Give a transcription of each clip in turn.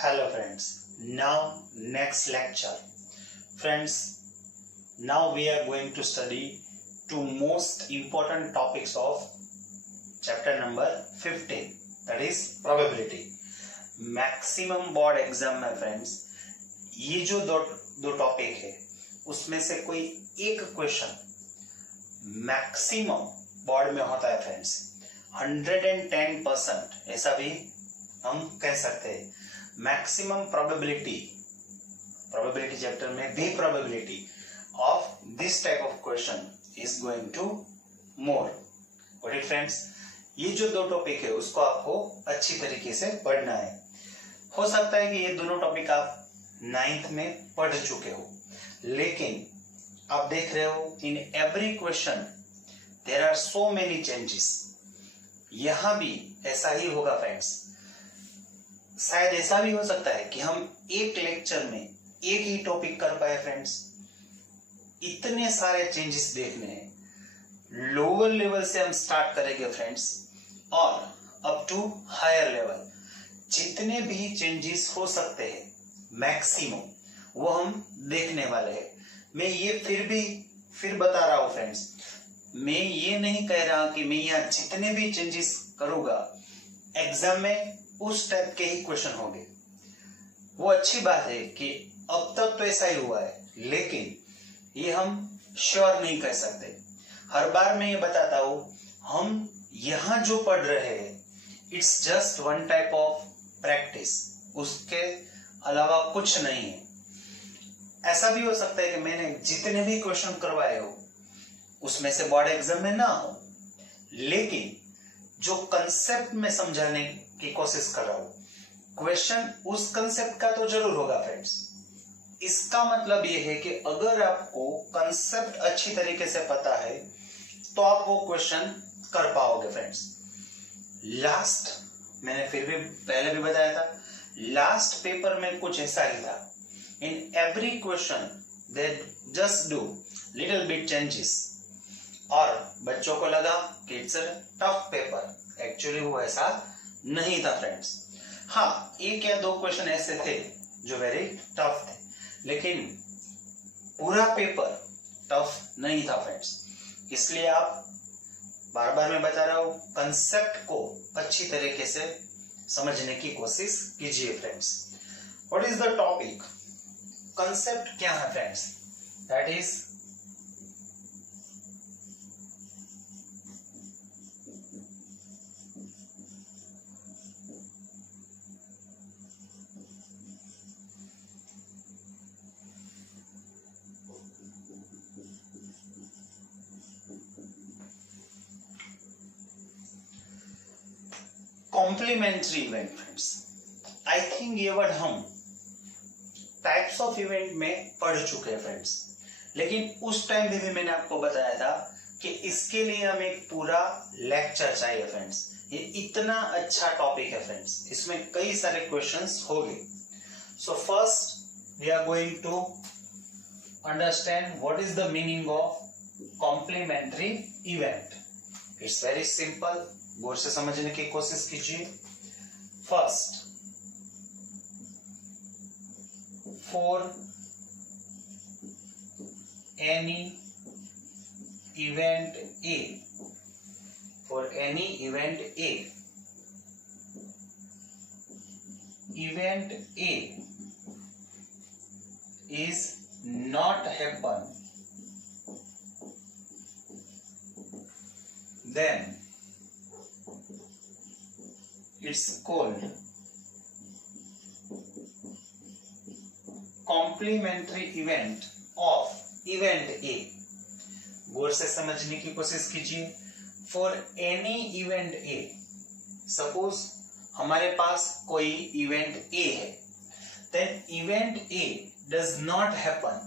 Hello friends, now next lecture. Friends, now we are going to study two most important topics of chapter number 15, that is probability. Maximum board exam में friends ये जो दो topic है उसमें से कोई एक क्वेश्चन मैक्सिमम बोर्ड में होता है फ्रेंड्स 110%, ऐसा भी हम कह सकते हैं। मैक्सिमम प्रोबेबिलिटी चैप्टर में भी probability of this type of question is going to more. Got it friends, ये जो दो टॉपिक है उसको आपको अच्छी तरीके से पढ़ना है। हो सकता है कि ये दोनों टॉपिक आप 9th में पढ़ चुके हो, लेकिन आप देख रहे हो in every question there are so many changes. यहां भी ऐसा ही होगा फ्रेंड्स। शायद ऐसा भी हो सकता है कि हम एक लेक्चर में एक ही टॉपिक कर पाए फ्रेंड्स। इतने सारे चेंजेस देखने हैं। लोअर लेवल से हम स्टार्ट करेंगे फ्रेंड्स और अप टू हायर लेवल जितने भी चेंजेस हो सकते हैं मैक्सिमम वो हम देखने वाले हैं। मैं ये फिर बता रहा हूं फ्रेंड्स, मैं ये नहीं कह रहा कि मैं यहाँ जितने भी चेंजेस करूंगा एग्जाम में उस टाइप के ही क्वेश्चन होंगे। वो अच्छी बात है कि अब तक तो ऐसा ही हुआ है, लेकिन ये हम श्योर नहीं कह सकते। हर बार मैं ये बताता हूं, हम यहां जो पढ़ रहे हैं it's just one type of practice, उसके अलावा कुछ नहीं है। ऐसा भी हो सकता है कि मैंने जितने भी क्वेश्चन करवाए हो उसमें से बोर्ड एग्जाम में ना हो, लेकिन जो कंसेप्ट में समझाने की कोशिश कर रहा हूं क्वेश्चन उस कंसेप्ट का तो जरूर होगा फ्रेंड्स। इसका मतलब यह है कि अगर आपको कंसेप्ट अच्छी तरीके से पता है तो आप वो क्वेश्चन कर पाओगे फ्रेंड्स। लास्ट मैंने फिर भी पहले भी बताया था, लास्ट पेपर में कुछ ऐसा ही था। इन every question they just do little bit changes और बच्चों को लगा कि it's a tough paper. Actually वो ऐसा नहीं था फ्रेंड्स। हाँ, एक या दो क्वेश्चन ऐसे थे जो वेरी टफ थे, लेकिन पूरा पेपर टफ नहीं था फ्रेंड्स। इसलिए आप बार बार मैं बता रहा हूं, कंसेप्ट को अच्छी तरीके से समझने की कोशिश कीजिए friends. What is the topic? Concept क्या है friends? That is complementary event friends. I think ये वर्ड हम टाइप्स ऑफ इवेंट में पढ़ चुके हैं फ्रेंड्स, लेकिन उस टाइम भी मैंने आपको बताया था कि इसके लिए हमें एक पूरा लेक्चर चाहिए फ्रेंड्स। ये इतना अच्छा टॉपिक है फ्रेंड्स, इसमें कई सारे क्वेश्चंस होंगे। So first we are going to understand what is the meaning of complementary event. It's very simple, गौर से समझने की कोशिश कीजिए। First, for any event A, for any event A, event A is not happen, then it's called complementary event of event A। गौर से समझने की कोशिश कीजिए। For any event A, suppose हमारे पास कोई इवेंट A है, then event A does not happen,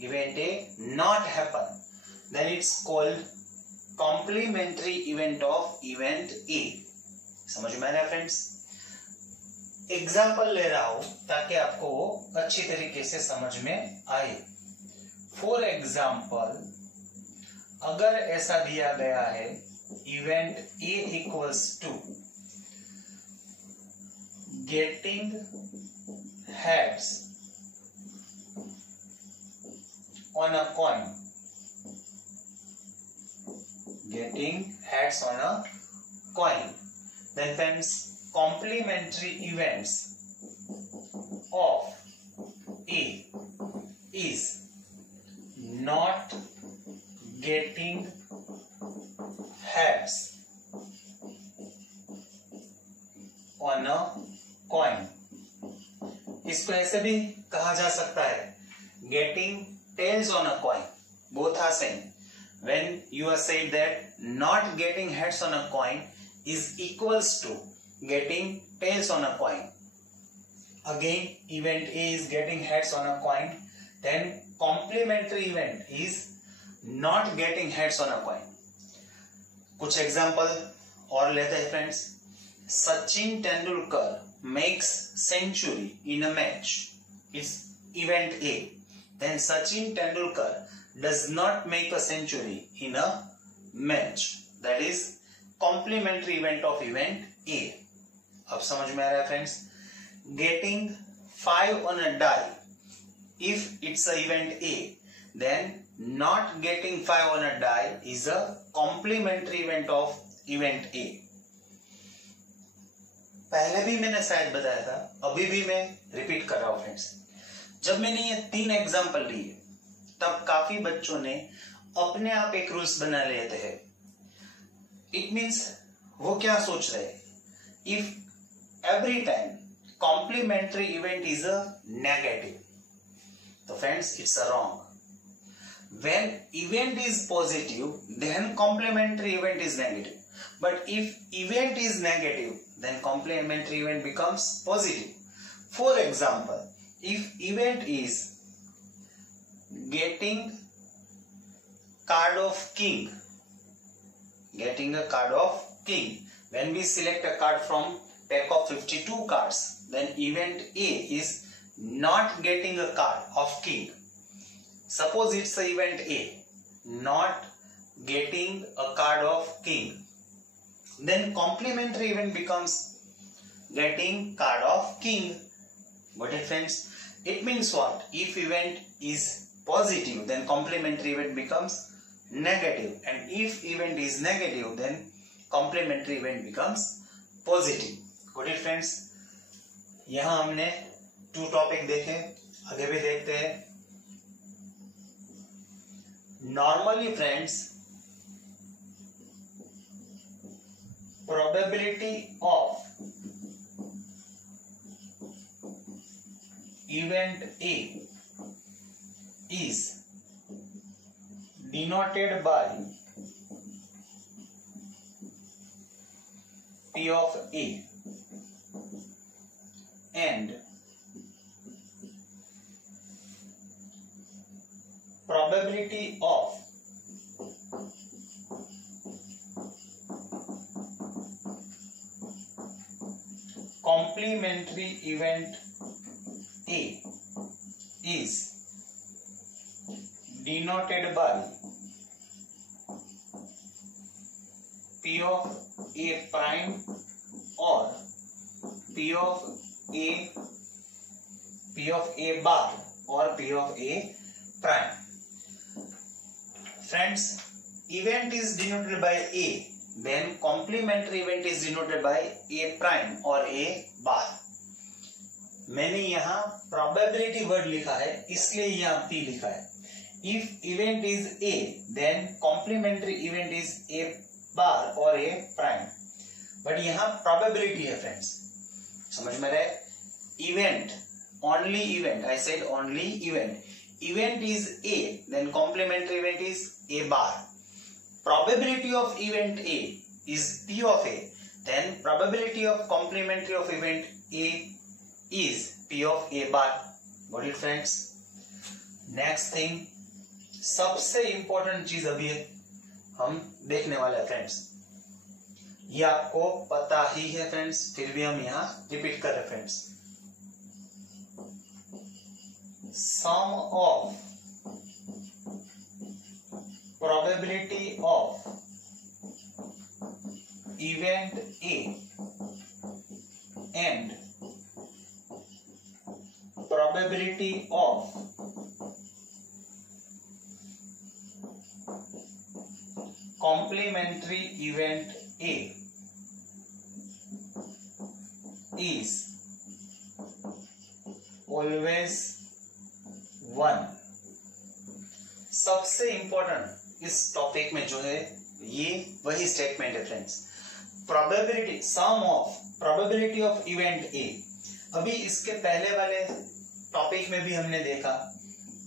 event A not happen, then it's called complementary event of event A। समझ में आ रहा है फ्रेंड्स? एग्जाम्पल ले रहा हूं ताकि आपको वो अच्छी तरीके से समझ में आए। फॉर एग्जाम्पल, अगर ऐसा दिया गया है event A equals to getting heads on a coin. Getting heads on a coin. Then friends, complementary events of A is not getting heads on a coin. इसको ऐसे भी कहा जा सकता है, getting tails on a coin. Both are same. When you are said that not getting heads on a coin is equals to getting tails on a coin. Again, event A is getting heads on a coin. Then complementary event is not getting heads on a coin. कुछ example और लेते हैं friends. Sachin Tendulkar makes century in a match. It's event A. Then Sachin Tendulkar does not make a century in a match. That is complementary event of event A. अब समझ में आ रहा है friends. Getting 5 on a die. If it's a event A, then not getting 5 on a die is a complementary event of event A. पहले भी मैंने शायद बताया था, अभी भी मैं रिपीट कर रहा हूं फ्रेंड्स. जब मैंने ये 3 एग्जाम्पल लिए तब काफी बच्चों ने अपने आप एक रूल्स बना लेते हैं. इट मीन्स वो क्या सोच रहे हैं, if every time complementary event is a negative, तो friends it's a wrong. when event is positive then complementary event is negative, but if event is negative then complementary event becomes positive. For example, if event is getting card of king, getting a card of king, when we select a card from pack of 52 cards, then event A is not getting a card of king. Suppose it's the event A, not getting a card of king, then complementary event becomes getting card of king. Got it friends? It means what? If event is positive then complementary event becomes negative, and if event is negative then complementary event becomes positive. Got it friends? यहां हमने 2 topic देखे, आगे भी देखते हैं. Normally friends, probability of event A is denoted by P of A and probability of complementary event A is denoted by P of A prime or P of A bar or P of A prime. Friends, event is denoted by A, then complementary event is denoted by A prime or A bar. मैंने यहाँ probability word लिखा है इसलिए यहाँ P लिखा है. If event is A, then complementary event is A bar or A prime. But यहाँ probability है friends, समझ में रहे. Event, only event, I said only event. Event is A, then complementary event is A bar. Probability of event A is P of A, then probability of complementary of event A is P of A bar. Got it friends? Next thing, सबसे important चीज अभी हम देखने वाले हैं friends. ये आपको पता ही है फ्रेंड्स, फिर भी हम यहाँ रिपीट कर रहे हैं friends. Sum of probability of event A and probability of complementary event A is always 1। सबसे इंपॉर्टेंट इस टॉपिक में जो है ये वही स्टेटमेंट है friends, probability sum of probability of event A. अभी इसके पहले वाले टॉपिक में भी हमने देखा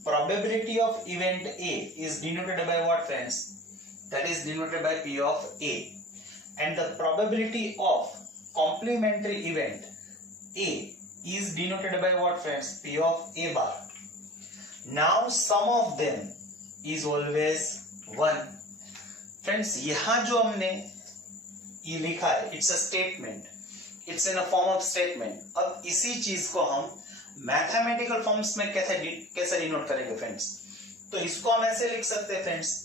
probability of event A is denoted by what friends, that is denoted by P of A, and the probability of complementary event A is denoted by what friends, p of a bar. Now sum of them is always 1। friends यहाँ जो हमने ये लिखा है it's a statement, it's in a form of statement। अब इसी चीज को हम मैथमेटिकल फॉर्म्स में कैसे डिनोट करेंगे फ्रेंड्स, तो इसको हम ऐसे लिख सकते हैं friends,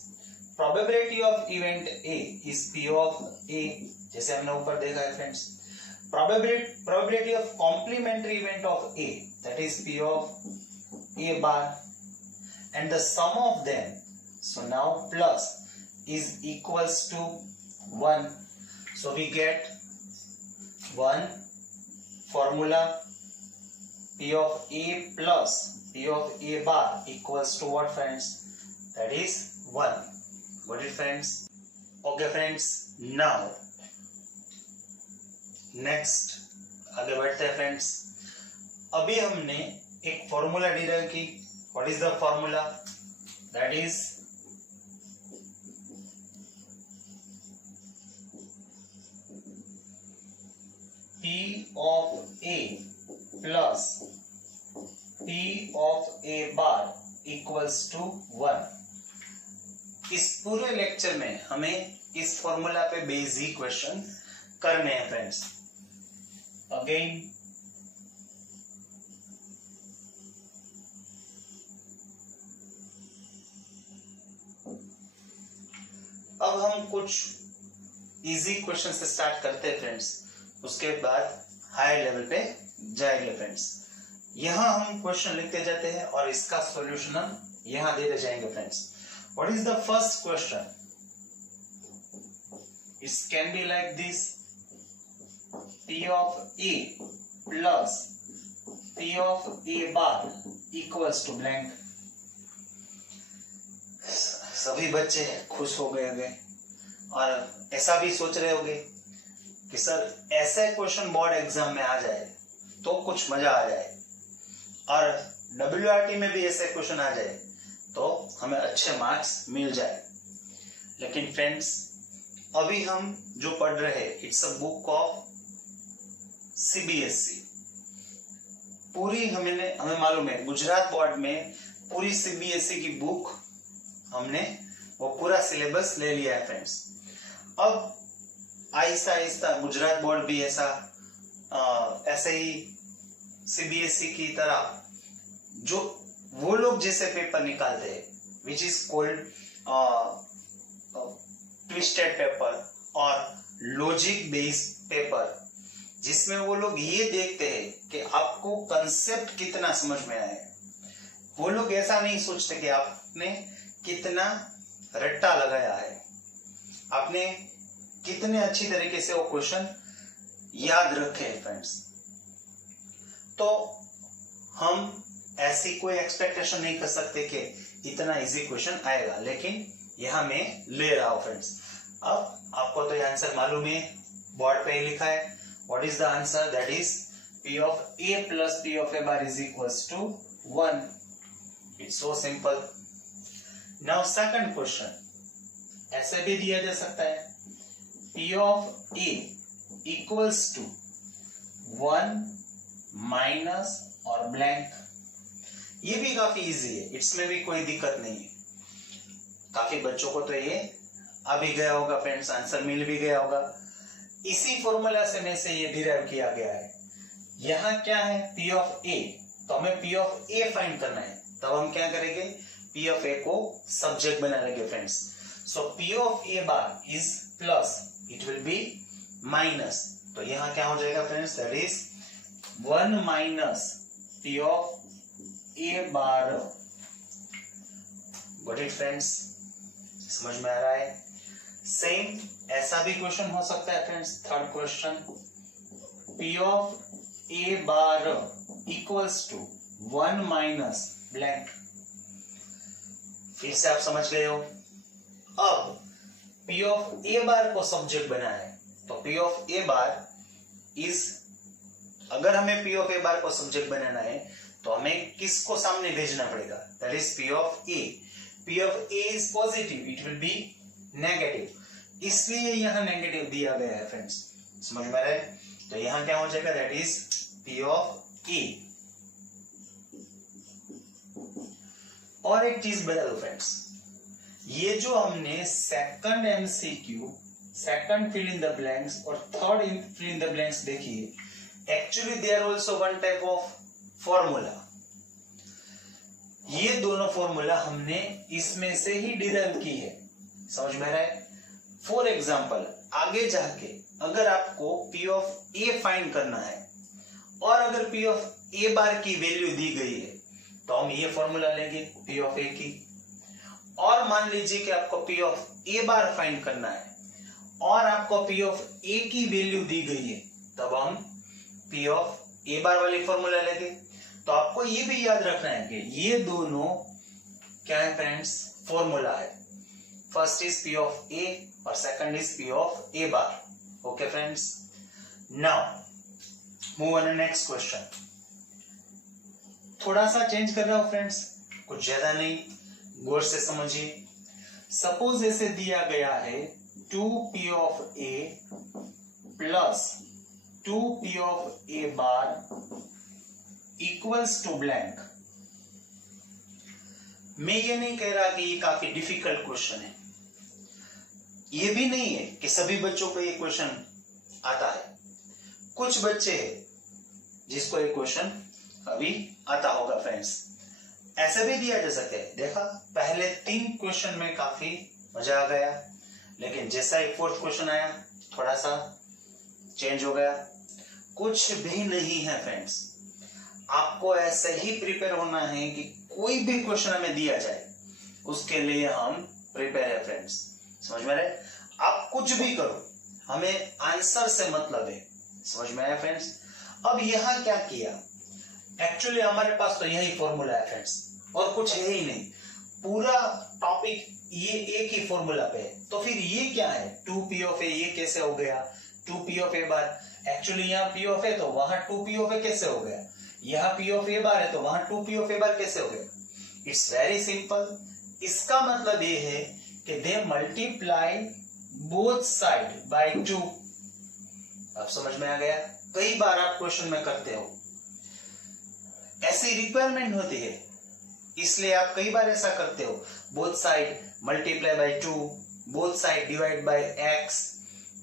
probability of event A is p of a, जैसे हमने ऊपर देखा है friends, probability of complementary event of A, that is P of A bar, and the sum of them, so now plus is equals to 1, so we get one formula, P of A plus P of A bar equals to what friends, that is 1। got it friends? Okay friends, now next आगे बढ़ते हैं friends. अभी हमने एक formula derive की, what is the formula, that is P of A plus P of A bar equals to 1। इस पूरे lecture में हमें इस फॉर्मूला पे बेसिक क्वेश्चन करने हैं फ्रेंड्स। अगेन अब हम कुछ इजी क्वेश्चन से स्टार्ट करते हैं फ्रेंड्स, उसके बाद हाई लेवल पे जाएंगे फ्रेंड्स। यहां हम क्वेश्चन लिखते जाते हैं और इसका सॉल्यूशन हम यहां देते जाएंगे friends. What is the first question, it can be like this, P of A plus P of A bar equals to blank। सभी बच्चे खुश हो गए होंगे और ऐसा भी सोच रहे होंगे कि सर ऐसे क्वेश्चन बोर्ड एग्जाम में आ जाए तो कुछ मजा आ जाए, और WRT में भी ऐसे क्वेश्चन आ जाए तो हमें अच्छे मार्क्स मिल जाए। लेकिन फ्रेंड्स अभी हम जो पढ़ रहे हैं it's a book of CBSE। पूरी हमें मालूम है गुजरात बोर्ड में पूरी CBSE की बुक हमने वो पूरा सिलेबस ले लिया है फ्रेंड्स। अब आहिस्ता आहिस्ता गुजरात बोर्ड भी ऐसे ही CBSE की तरह जो वो लोग जैसे पेपर निकालते हैं which is called twisted paper और लॉजिक बेस्ड पेपर, जिसमें वो लोग ये देखते हैं कि आपको कंसेप्ट कितना समझ में आया है। वो लोग ऐसा नहीं सोचते कि आपने कितना रट्टा लगाया है, आपने कितने अच्छी तरीके से वो क्वेश्चन याद रखे हैं फ्रेंड्स। तो हम ऐसी कोई एक्सपेक्टेशन नहीं कर सकते कि इतना इजी क्वेश्चन आएगा, लेकिन यहां मैं ले रहा हूं फ्रेंड्स। अब आपको तो ये आंसर मालूम है, बोर्ड पे ही लिखा है। What is the answer? That is P of A plus P of A bar is equals to 1। It's so simple। Now second question, ऐसे भी दिया जा सकता है, P of A equals to 1 minus और blank। ये भी काफी इजी है, इसमें भी कोई दिक्कत नहीं है। काफी बच्चों को तो ये आ भी गया होगा फ्रेंड्स, आंसर मिल भी गया होगा। इसी फॉर्मूला से में से ये डिराइव किया गया है। यहाँ क्या है P of A, तो हमें P of A फाइंड करना है, तब हम क्या करेंगे P of A को सब्जेक्ट बना लेंगे friends. So P of A bar is plus, it will B minus, तो यहाँ क्या हो जाएगा friends, that is 1 minus P of A bar. Got it friends, समझ में आ रहा है? सेम ऐसा भी क्वेश्चन हो सकता है friends, third question, P of A bar equals to 1 minus blank. फिर से आप समझ गए हो। अब पी ऑफ ए बार को सब्जेक्ट बना है, तो P of A bar is, अगर हमें पी ऑफ ए बार को सब्जेक्ट बनाना है तो हमें किसको सामने भेजना पड़ेगा? That is P of A. P of A is positive, it will B negative, इसलिए यहां नेगेटिव दिया गया है फ्रेंड्स। समझ में आ रहा है? तो यहां क्या हो जाएगा? That is P of A. और एक चीज बता दो फ्रेंड्स, ये जो हमने second MCQ, second fill in the blanks और third fill in the blanks देखी है, actually they are also one type of formula. ये दोनों फॉर्मूला हमने इसमें से ही डिराइव की है। समझ में आ रहा है? फॉर एग्जाम्पल, आगे जाके अगर आपको पी ऑफ ए फाइंड करना है और अगर पी ऑफ ए बार की वैल्यू दी गई है तो हम ये फॉर्मूला लेंगे पी ऑफ ए की। और मान लीजिए कि आपको P of A bar find करना है और आपको पी ऑफ ए की वैल्यू दी गई है, तब हम पी ऑफ ए बार वाली फॉर्मूला लेंगे। तो आपको ये भी याद रखना है कि ये दोनों क्या है फ्रेंड्स? फॉर्मूला है। First is P of A और second is P of A bar. Okay friends, now move on next question. थोड़ा सा चेंज कर रहा हूं फ्रेंड्स, कुछ ज्यादा नहीं, गौर से समझिए। सपोज ऐसे दिया गया है 2p of A plus 2p of A bar equals to blank. मैं ये नहीं कह रहा कि ये काफी डिफिकल्ट क्वेश्चन है, ये भी नहीं है कि सभी बच्चों को ये क्वेश्चन आता है। कुछ बच्चे हैं जिसको ये क्वेश्चन अभी आता होगा फ्रेंड्स। ऐसे भी दिया जा सकता है। देखा, पहले 3 क्वेश्चन में काफी मजा आ गया, लेकिन जैसा एक फोर्थ क्वेश्चन आया थोड़ा सा चेंज हो गया। कुछ भी नहीं है फ्रेंड्स, आपको ऐसे ही प्रिपेयर होना है कि कोई भी क्वेश्चन हमें दिया जाए उसके लिए हम प्रिपेयर है फ्रेंड्स। समझ में आए? आप कुछ भी करो, हमें आंसर से मतलब है। समझ में आया फ्रेंड्स? अब यहां क्या किया? एक्चुअली हमारे पास तो यही फॉर्मूला है फ्रेंड्स, और कुछ है ही नहीं। पूरा टॉपिक ये एक ही फॉर्मूला पे है। तो फिर ये क्या है? 2p ऑफ ए, ये कैसे हो गया 2p of A bar? Actually यहाँ p ऑफ ए तो वहां 2p ऑफ ए कैसे हो गया? यहाँ p ऑफ ए बार है तो वहां 2p ऑफ ए बार कैसे हो गया? It's very simple. इसका मतलब ये है कि दे मल्टीप्लाई बोथ साइड बाय 2। अब समझ में आ गया? कई बार आप क्वेश्चन में करते हो, ऐसी रिक्वायरमेंट होती है, इसलिए आप कई बार ऐसा करते हो। Both side multiply by 2, both side divide by x,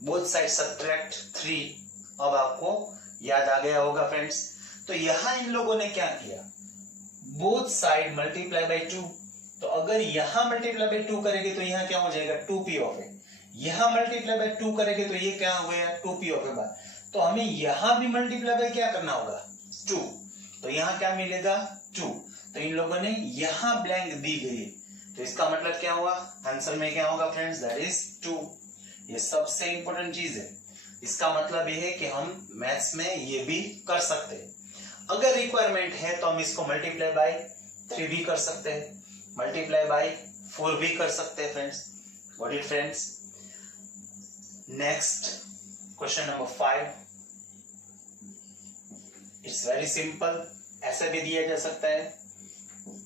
both side subtract 3। अब आपको याद आ गया होगा फ्रेंड्स। तो यहां इन लोगों ने क्या किया? Both side multiply by 2। तो अगर यहां मल्टीप्लाई बाय 2 करेंगे तो यहां क्या हो जाएगा? 2p ऑफ ए। यहां मल्टीप्लाई बाय 2 करेंगे तो ये क्या हो गया? 2p ऑफ ए बार। तो हमें यहां भी मल्टीप्लाई बाय क्या करना होगा? 2। तो यहां क्या मिलेगा? 2। तो इन लोगों ने यहां ब्लैंक दी गई है, तो इसका मतलब क्या हुआ? आंसर में क्या होगा फ्रेंड्स? That is 2। ये सबसे इंपॉर्टेंट चीज है। इसका मतलब ये है कि हम मैथ्स में ये भी कर सकते हैं। अगर रिक्वायरमेंट है तो हम इसको मल्टीप्लाई बाय 3 भी कर सकते हैं, मल्टीप्लाई बाय 4 भी कर सकते हैं friends. Got it friends? Next question number 5। It's very simple. ऐसे भी दिया जा सकता है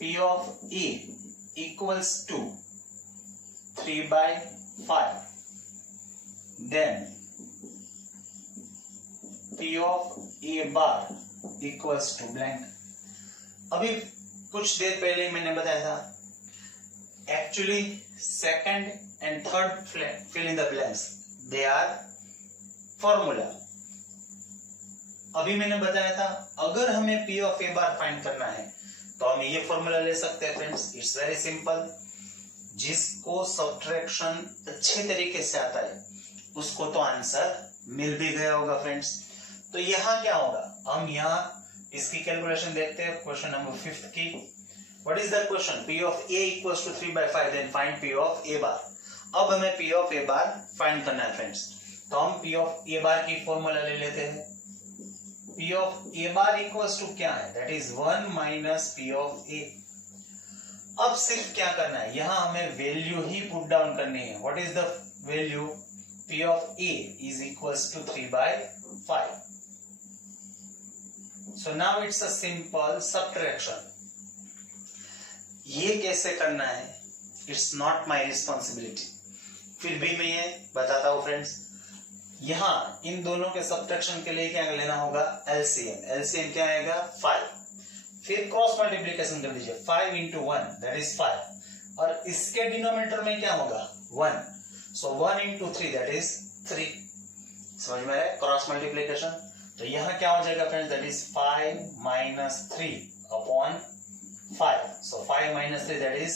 p of a equals to 3/5, then p of a bar equals to blank. अभी कुछ देर पहले मैंने बताया था, actually second and third fill in the blanks they are formula. अभी मैंने बताया था अगर हमें p ऑफ a बार फाइंड करना है तो हम ये फॉर्मूला ले सकते हैं फ्रेंड्स। It's very simple. जिसको सब्ट्रैक्शन अच्छे तरीके से आता है उसको तो आंसर मिल भी गया होगा फ्रेंड्स। तो यहां क्या होगा? हम यहाँ इसकी कैलकुलेशन देखते हैं क्वेश्चन नंबर 5 की। What is the question? P of A equals to 3/5 then find P of A bar। अब हमें P of A bar find करना है फ्रेंड्स, तो हम P of A bar की फॉर्मूला ले लेते हैं। P of A bar equals to क्या है? That is 1 minus P of A। अब सिर्फ क्या करना है, यहां हमें वैल्यू ही पुट डाउन करनी है। What is the value? P of A is equals to 3/5। So now it's a simple subtraction। ये कैसे करना है? It's not my responsibility। फिर भी मैं ये बताता हूं फ्रेंड्स। यहां इन दोनों के सब्ट्रैक्शन के लिए क्या लेना होगा? LCM। LCM क्या आएगा? 5। फिर क्रॉस मल्टीप्लीकेशन कर दीजिए, 5 into 1 दैट इज 5, और इसके डिनोमिनेटर में क्या होगा? 1। सो 1 into 3 दैट इज 3। समझ में आया क्रॉस मल्टीप्लीकेशन? तो यहां क्या हो जाएगा friends? That is 5 minus 3 upon 5। So 5 minus 3 that is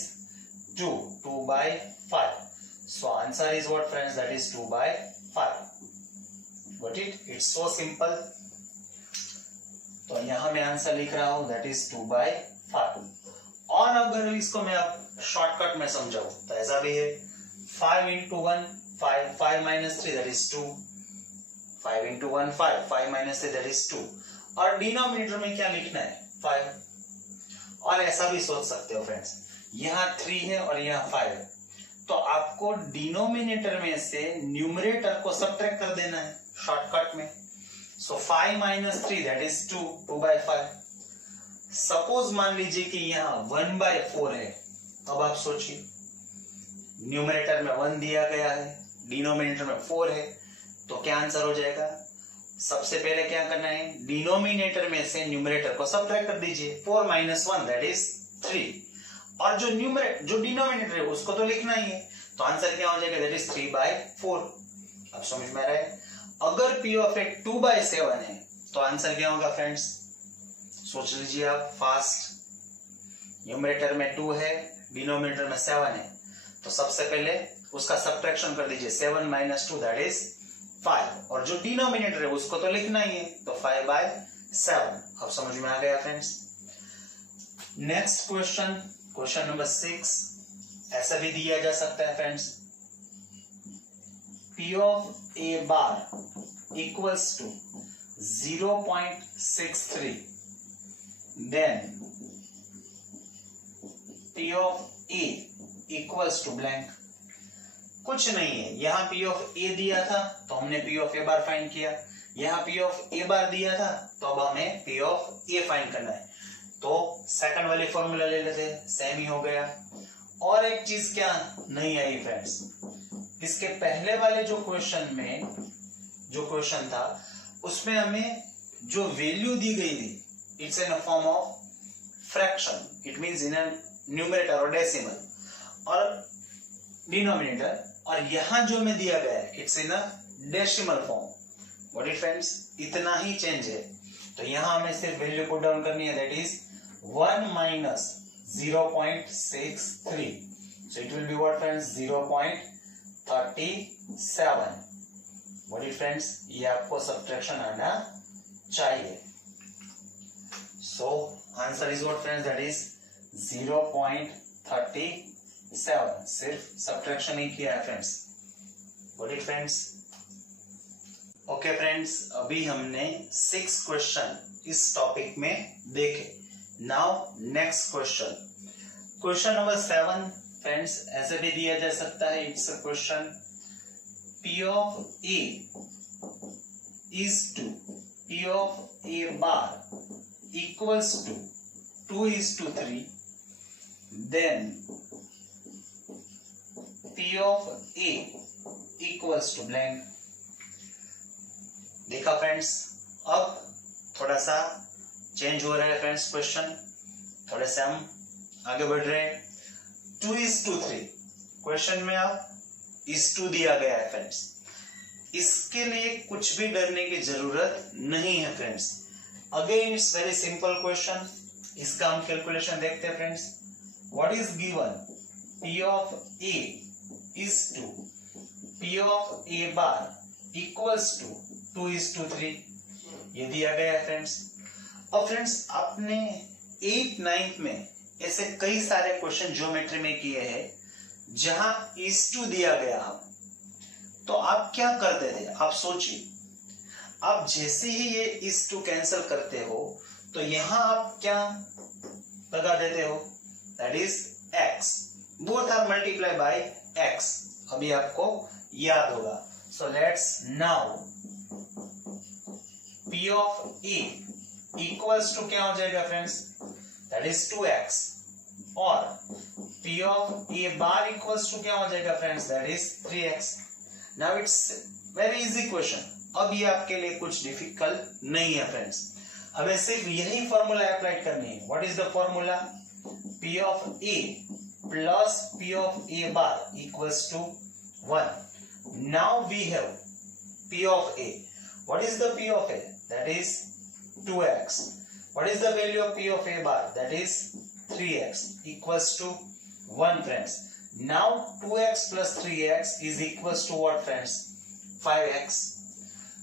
2/5। So answer is what friends? That is 2/5। Got it? It's so simple। तो यहां मैं आंसर लिख रहा हूं दैट इज 2/5। और अगर इसको मैं अब शॉर्टकट में समझाऊं तो ऐसा भी है, 5 into 1 5, 5 minus 3 that is 2, 5 into 1 5, 5 minus 3 that is 2, और डिनोमिनेटर में क्या लिखना है? 5। और ऐसा भी सोच सकते हो फ्रेंड्स, यहाँ 3 है और यहाँ 5 है, तो आपको डिनोमिनेटर में से न्यूमरेटर को सब्ट्रैक्ट कर देना है शॉर्टकट में। सो 5 minus 3 that is 2, 2/5। सपोज मान लीजिए कि यहाँ 1/4 है। अब आप सोचिए, न्यूमरेटर में 1 दिया गया है, डिनोमिनेटर में 4 है, तो क्या आंसर हो जाएगा? सबसे पहले क्या करना है? डिनोमिनेटर में से न्यूमरेटर को सब्ट्रैक्ट कर दीजिए। 4 minus 1 that is 3, और जो डिनोमिनेटर है उसको तो लिखना ही है, तो आंसर क्या हो जाएगा? That is 3/4। अब समझ में आ रहा है? अगर P of A 2/7 है तो आंसर क्या होगा फ्रेंड्स? सोच लीजिए आप फास्ट। न्यूमरेटर में 2 है, डिनोमिनेटर में 7 है, तो सबसे पहले उसका सब्ट्रैक्शन कर दीजिए। 7 minus 2 दैट इज 5, और जो डिनोमिनेटर है उसको तो लिखना ही है, तो 5/7। अब समझ में आ गया friends? Next question, question number 6 ऐसा भी दिया जा सकता है friends. P of A bar equals to 0.63 then P of A equals to blank। कुछ नहीं है, यहाँ P of A दिया था तो हमने P of A bar find किया, यहाँ P of A bar दिया था तो अब हमें P of A फाइंड करना है, तो सेकंड वाली फॉर्मूला ले लेते हैं, सेम ही हो गया। और एक चीज क्या नहीं आई फ्रेंड्स, इसके पहले वाले जो क्वेश्चन था उसमें हमें जो वैल्यू दी गई थी, it's in a form of fraction, it means in a numerator और डेसिमल और डिनोमिनेटर, और यहां जो में दिया गया है it's in a decimal form. What it friends? इतना ही चेंज है, तो यहां हमें सिर्फ वैल्यू पुट डाउन करनी है, that is 1 minus 0.63, so it will be what friends? 0.37। What it friends? ये आपको सब्ट्रैक्शन आना चाहिए। So answer is what friends? That is 0.37। सिर्फ सब्ट्रैक्शन ही किया है friends. What it friends? Okay friends, अभी हमने 6 क्वेश्चन इस टॉपिक में देखे। Now next question, question number 7 friends ऐसे भी दिया जा सकता है। It's a question P of A is to P of A bar equals to 2:3, then P of A equals to blank। देखा फ्रेंड्स, अब थोड़ा सा चेंज हो रहा है फ्रेंड्स क्वेश्चन, थोड़े से हम आगे बढ़ रहे हैं। 2:3 क्वेश्चन में अब is2 दिया गया है फ्रेंड्स, इसके लिए कुछ भी डरने की जरूरत नहीं है friends. Again it's very simple question, इसका हम कैलकुलेशन देखते हैं friends. What is given? P of A is to P of A bar equals to 2:3, ये दिया गया है फ्रेंड्स। अब फ्रेंड्स आपने 8th 9th में ऐसे कई सारे क्वेश्चन ज्योमेट्री में किए हैं जहां इज टू दिया गया हो, तो आप क्या करते थे? आप सोचिए, आप जैसे ही ये इज टू कैंसिल करते हो तो यहां आप क्या लगा देते हो? That is x, both are multiply by x। अभी आपको याद होगा। So let's now p of a equals to क्या हो जाएगा फ्रेंड्स? दैट इज 2x, और p of a bar equals to क्या हो जाएगा friends? That is 3x। Now it's very easy question. अब ये आपके लिए कुछ डिफिकल्ट नहीं है फ्रेंड्स, हमें सिर्फ यही फॉर्मूला अप्लाई करनी है। What is the formula? p of a plus p of a bar equals to 1। Now we have p of a। What is the p of a? That is 2x। What is the value of p of a bar? That is 3x equals to 1 friends. Now 2x plus 3x is equals to what friends? 5x.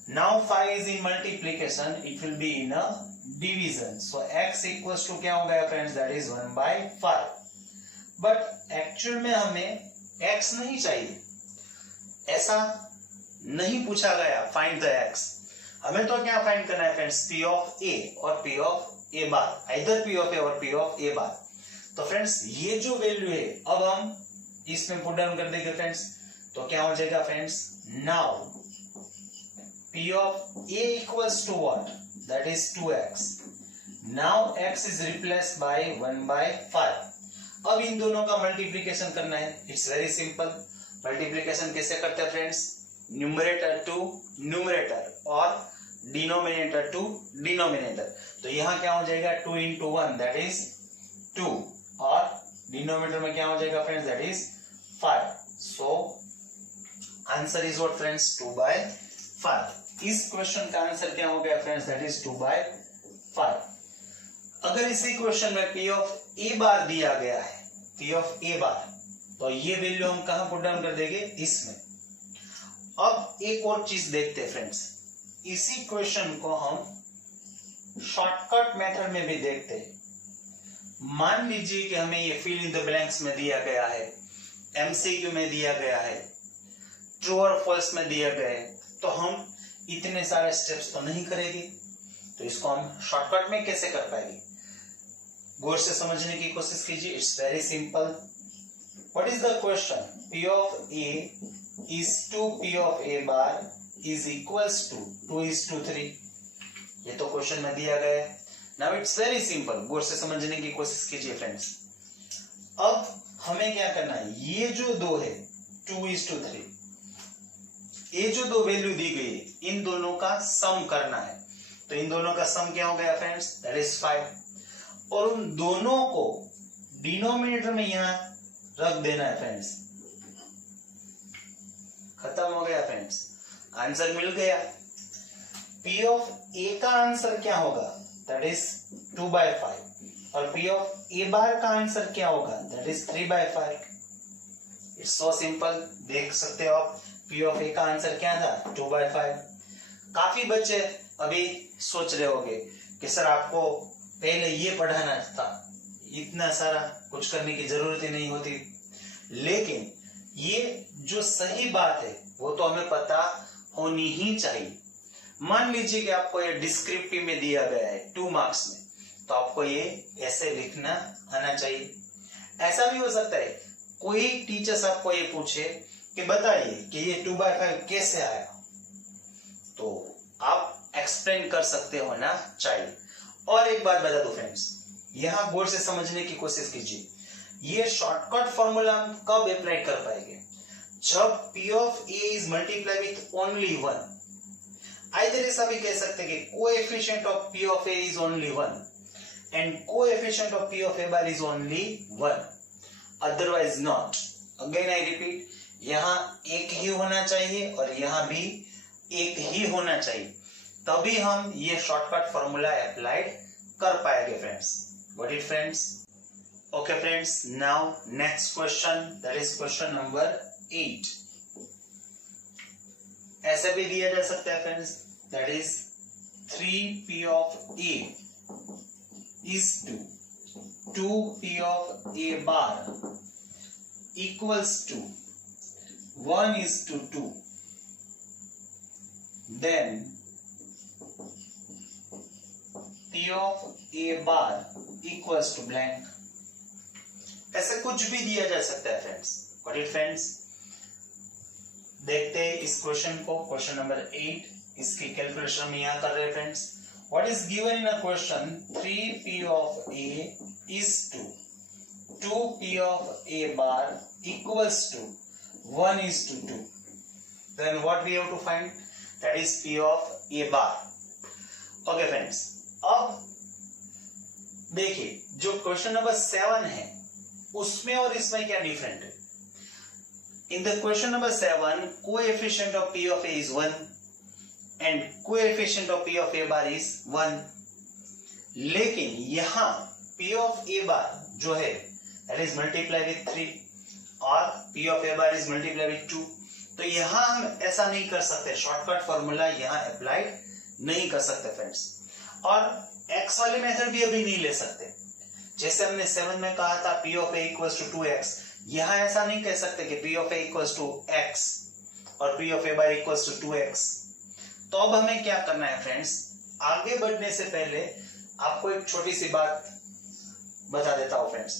Now 5 is in multiplication, it will be in a division. So x equals to क्या हो गया friends? That is 1 by 5. But actual में हमें x नहीं चाहिए, ऐसा नहीं पूछा गया find the x। हमें तो क्या find करना है friends? p of a और p of a bar, either p of a और p of a bar। तो फ्रेंड्स ये जो वैल्यू है अब हम इसमें पुट डाउन कर देंगे फ्रेंड्स, तो क्या हो जाएगा friends? Now p of a equals to what? That is 2x। Now x is replace by 1 by 5। अब इन दोनों का मल्टीप्लीकेशन करना है। It's very simple. मल्टीप्लीकेशन कैसे करते हैं फ्रेंड्स? न्यूमरेटर टू न्यूमरेटर और डिनोमिनेटर टू डिनोमिनेटर। तो यहां क्या हो जाएगा? 2 into 1 दैट इज 2, और डिनोमिनेटर में क्या हो जाएगा friends? That is 5। So answer is what friends? 2 by 5। इस क्वेश्चन का आंसर क्या हो गया फ्रेंड्स? That is 2 by 5। अगर इसी क्वेश्चन में p ऑफ a बार दिया गया है, p ऑफ a बार, तो ये वैल्यू हम कहां पुट डाउन कर देंगे? इसमें। अब एक और चीज देखते हैं फ्रेंड्स, इसी क्वेश्चन को हम शॉर्टकट मेथड में भी देखते हैं। मान लीजिए कि हमें ये फिल इन द ब्लैंक्स में दिया गया है, एमसीक्यू में दिया गया है, ट्रू और फॉल्स में दिया गया है, तो हम इतने सारे स्टेप्स तो नहीं करेंगे, तो इसको हम शॉर्टकट में कैसे कर पाएंगे? गौर से समझने की कोशिश कीजिए। It's very simple. What is the question? p of a is to p of a bar is equals to 2:3। ये तो क्वेश्चन में दिया गया है। Now it's very simple. गौर से समझने की कोशिश कीजिए फ्रेंड्स। अब हमें क्या करना है? ये जो दो है 2:3, ये जो दो वैल्यू दी गई है, इन दोनों का सम करना है। तो इन दोनों का सम क्या हो गया फ्रेंड्स? That is 5। और उन दोनों को डिनोमिनेटर में यहां रख देना है फ्रेंड्स। खत्म हो गया फ्रेंड्स, आंसर मिल गया। p ऑफ a का आंसर क्या होगा? दैट इज 2 by 5, और p ऑफ a बार का आंसर क्या होगा? That is 3 by 5। It's so simple. देख सकते हो आप, p ऑफ a का आंसर क्या था? 2 by 5। काफी बच्चे अभी सोच रहे होंगे कि सर आपको पहले ये पढ़ाना था, इतना सारा कुछ करने की जरूरत ही नहीं होती। लेकिन ये जो सही बात है वो तो हमें पता होनी ही चाहिए। मान लीजिए कि आपको ये डिस्क्रिप्टिव में दिया गया है 2 मार्क्स में, तो आपको ये ऐसे लिखना आना चाहिए। ऐसा भी हो सकता है कोई टीचर्स आपको ये पूछे कि बताइए कि ये 2 by 5 कैसे आया, तो आप एक्सप्लेन कर सकते हो ना चाहिए। और एक बात बता दो फ्रेंड्स, यहां गौर से समझने की कोशिश कीजिए। ये शॉर्टकट फॉर्मूला हम कब अप्लाई कर पाएंगे? जब p of a is multiply with only 1। Either ऐसा भी कह सकते हैं कि coefficient of p of a is only 1 and coefficient of p of a bar is only 1, otherwise not. Again I repeat, यहां एक ही होना चाहिए और यहां भी एक ही होना चाहिए, तभी हम ये शॉर्टकट फॉर्मूला अप्लाइड कर पाएंगे friends. Got it friends? Okay friends, now next question, that is question number 8। ऐसे भी दिया जा सकता है friends, that is 3p of a is to 2p of a bar equals to 1:2, then p of a bar equals to blank. ऐसे कुछ भी दिया जा सकता है फ्रेंड्स. Got it friends? देखते हैं इस क्वेश्चन को. क्वेश्चन नंबर 8, इसकी कैलकुलेशन हम यहाँ कर रहे हैं friends. What is given in a question? 3p of a is to 2p of a bar equals to 1:2. Then what we have to find? That is p of a bar. Okay friends. अब देखिए जो question number 7 है उसमें और इसमें क्या different है. In the question number 7, coefficient of p of a is 1 and coefficient of p of a bar is 1. लेकिन यहाँ p of a bar जो है that is multiply with 3 और p of a bar is multiply with 2. तो यहाँ हम ऐसा नहीं कर सकते, शॉर्टकट फॉर्मूला यहाँ अप्लाइड नहीं कर सकते फ्रेंड्स. और x वाले मेथड भी अभी नहीं ले सकते. जैसे हमने 7 में कहा था p of a equals to 2x, यहाँ ऐसा नहीं कह सकते कि p of a equals to x और p of a bar equals to 2x. तो अब हमें क्या करना है फ्रेंड्स, आगे बढ़ने से पहले आपको एक छोटी सी बात बता देता हूं फ्रेंड्स.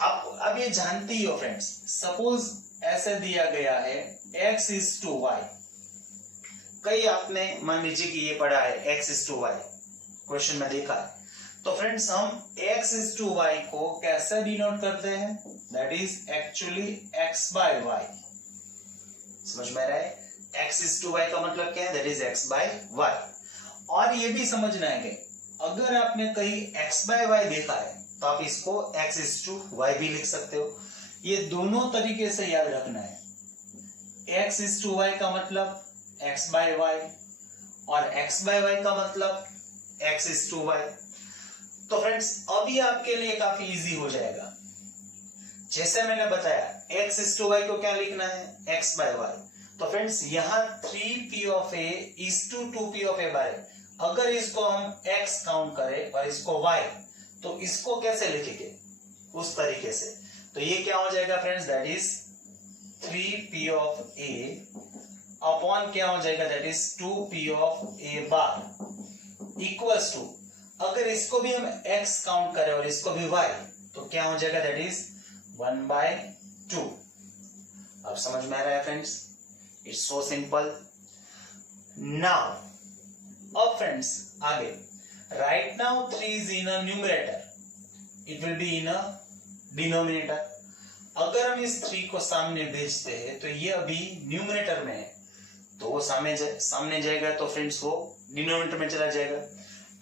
आप अब ये जानती ही हो फ्रेंड्स, सपोज ऐसे दिया गया है x is to y. कई आपने मान लीजिए कि ये पढ़ा है x is to y, question में देखा है. तो फ्रेंड्स हम x is to y को कैसे डिनोट करते हैं? That is actually x by y. समझ में आ रहा है? x is to y का मतलब क्या है? That is x by y. और ये भी समझना है कि अगर आपने कहीं x by y देखा है तो आप इसको x is to y भी लिख सकते हो. ये दोनों तरीके से याद रखना है. x is to y का मतलब x by y और x by y का मतलब x is to y. तो फ्रेंड्स अभी आपके लिए काफी इजी हो जाएगा. जैसे मैंने बताया x is to y को क्या लिखना है? x by y. तो फ्रेंड्स यहाँ 3p of a is to 2p of a bar. अगर इसको हम x काउंट करें और इसको y, तो इसको कैसे लिखेंगे? उस तरीके से. तो ये क्या हो जाएगा friends? That is 3p of a upon क्या हो जाएगा? That is 2p of a bar equals to, अगर इसको भी हम x काउंट करें और इसको भी y, तो क्या हो जाएगा? That is 1/2. अब समझ में आ रहा है friends? It's so simple. Now अब फ्रेंड्स आगे, right now 3 is in a numerator, it will be in a denominator. अगर हम इस 3 को सामने भेजते हैं तो ये अभी न्यूमरेटर में है, तो वो सामने जाएगा तो फ्रेंड्स वो डिनोमिनेटर में चला जाएगा.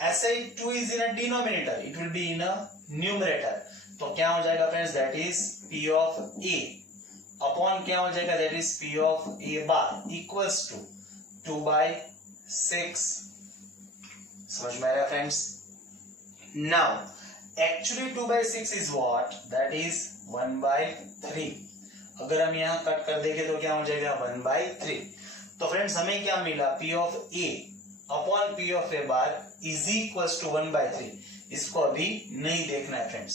ऐसे ही 2 is in a denominator, it will be in a numerator. तो क्या हो जाएगा friends? That is p of a upon क्या हो जाएगा? That is p of a bar equals to 2/6. समझ में आ रहा है friends? Now actually 2/6 is what? That is 1/3. अगर हम यहाँ कट कर देंगे तो क्या हो जाएगा? 1/3. तो फ्रेंड्स हमें क्या मिला? p of a upon p of a bar is equals to 1/3. इसको अभी नहीं देखना है फ्रेंड्स.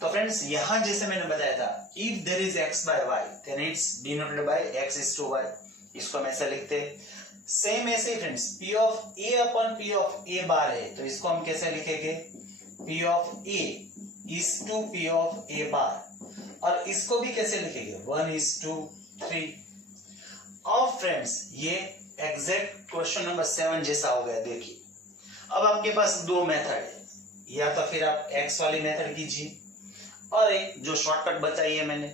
तो फ्रेंड्स यहां जैसे मैंने बताया था, if there is x by y then it's denoted by x is to y. इसको हम ऐसा लिखते हैं. सेम ऐसे ही friends p of a upon p of a bar है, तो इसको हम कैसे लिखेंगे? p of a is to p of a bar. और इसको भी कैसे लिखेंगे? 1:3. अब फ्रेंड्स ये एग्जैक्ट क्वेश्चन नंबर 7 जैसा हो गया. देखिए अब आपके पास दो मेथड है, या तो फिर आप x वाली मेथड कीजिए और एक जो शॉर्टकट बताई है मैंने,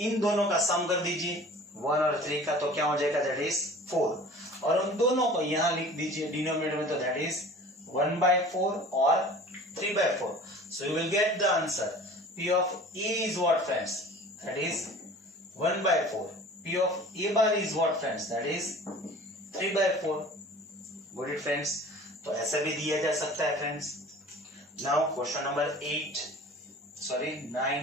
इन दोनों का सम कर दीजिए 1 और 3 का, तो क्या हो जाएगा? That is 4. और उन दोनों को यहां लिख दीजिए डिनोमिनेटर में, तो दैट इज 1/4 और 3/4. So you will get the answer. p of a is what friends? That is 1/4. p of a bar is what friends? That is 3/4. Got it friends? तो ऐसा भी दिया जा सकता है फ्रेंड्स. Now question number 9.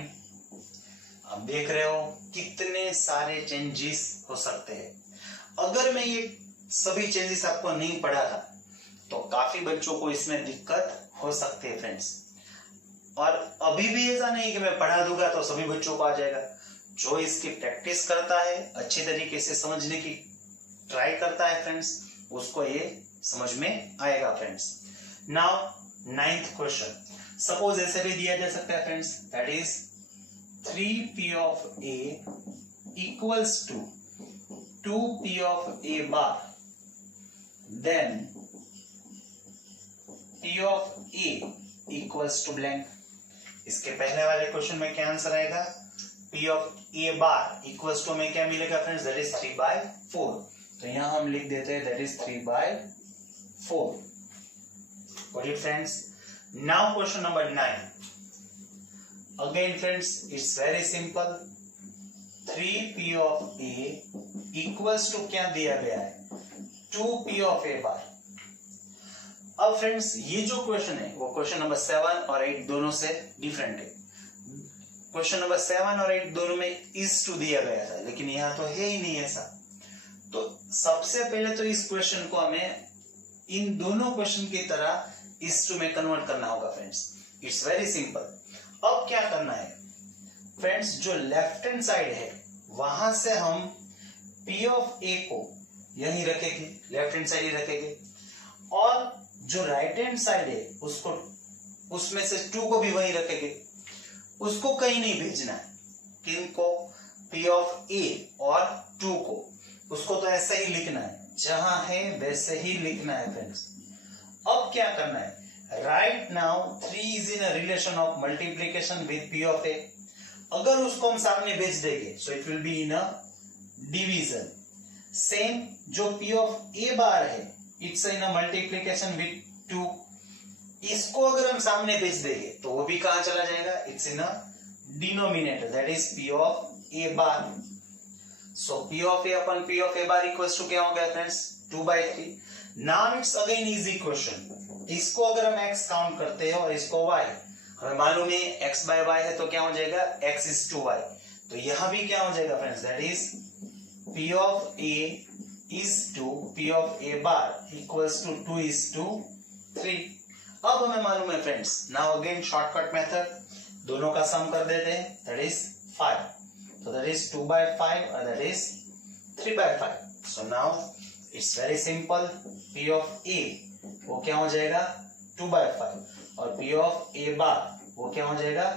अब देख रहे हो कितने सारे चेंजेस हो सकते हैं. अगर मैं ये सभी चेंजेस आपको नहीं पढ़ा था तो काफी बच्चों को इसमें दिक्कत हो सकती है फ्रेंड्स। और अभी भी ऐसा नहीं कि मैं पढ़ा दूंगा तो सभी बच्चों को आ जाएगा। जो इसकी प्रैक्टिस करता है, अच्छी तरीके से समझने की ट्राई करता है फ्रेंड्स, उसको ये समझ में आएगा friends. Now 9th question, suppose ऐसे भी दिया जा सकता है friends, that is 3p of a equals to 2p of a bar, then p of a equals to blank। इसके पहले वाले क्वेश्चन में क्या आंसर आएगा, p of a bar equals to में क्या मिलेगा फ्रेंड्स, दैट इज 3/4। तो यहां हम लिख देते हैं that is 3/4। Got it friends? Now question number 9. Again friends, it's very simple. 3p of a equals to क्या दिया गया है, 2p of a bar। अब फ्रेंड्स ये जो क्वेश्चन है वो क्वेश्चन नंबर 7 और 8 दोनों से डिफरेंट है। क्वेश्चन नंबर 7 और 8 दोनों में इज टू दिया गया था, लेकिन यहाँ तो है ही नहीं ऐसा। तो सबसे पहले तो इस क्वेश्चन को हमें इन दोनों क्वेश्चन की तरह इस टू में कन्वर्ट करना होगा फ्रेंड्स। It's very simple. अब क्या करना है फ्रेंड्स, जो लेफ्ट हैंड साइड है वहां से हम p ऑफ a को यहीं रखेंगे, लेफ्ट हैंड साइड ही रखेंगे, और जो राइट हैंड साइड है उसको, उसमें से 2 को भी वहीं रखेंगे। उसको कहीं नहीं भेजना है, किनको, p ऑफ a और 2 को, उसको तो ऐसे ही लिखना है, जहां है वैसे ही लिखना है फ्रेंड्स। अब क्या करना है, right now 3 is in a relation of multiplication with p of a। अगर उसको हम सामने भेज देंगे so it will be in a division. Same जो p ऑफ a बार है it's in a multiplication with 2, इसको अगर हम सामने भेज देंगे तो वो भी कहां चला जाएगा, it's in a denominator, that is p of a bar. So p of a upon p of a bar equals to क्या हो गया friends, 2/3। Now it's again easy question. इसको अगर हम x काउंट करते हैं और इसको y, हमें मालूम है x बाय y है तो क्या हो जाएगा, x is to y। तो यहां भी क्या हो जाएगा friends, that is p of a is to p of a bar equals to 2 is to 3। अब हमें मालूम है friends, now again shortcut method, दोनों का सम कर देते हैं, दैट इज 5। तो दैट इज 2/5 और that is 3/5। So now it's very simple, p of a वो क्या हो जाएगा, 2/5, और p ऑफ a बार वो क्या हो जाएगा,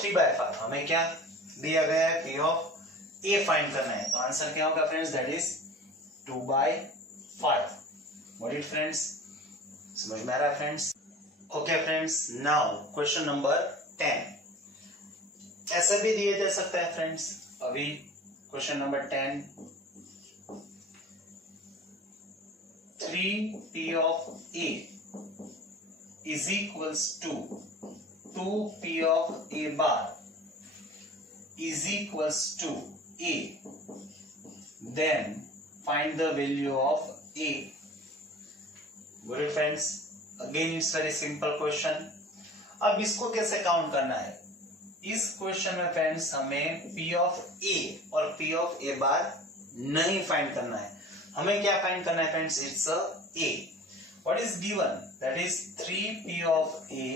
3/5। हमें क्या दिया गया है, p ऑफ a फाइंड करना है, तो आंसर क्या होगा friends, that is 2/5। What it friends, समझ में आ रहा है friends? Okay friends, now question number 10 ऐसा भी दिया जा सकता है फ्रेंड्स। अभी question number 10, 3p of a is equals to 2p of a bar is equals to a, then find the value of a। Good friends, again it's very simple question। अब इसको कैसे काउंट करना है, इस question में friends हमें p of a और p of a bar नहीं फाइंड करना है, हमें क्या फाइंड करना है friends, it's a। What is given, that is 3p of a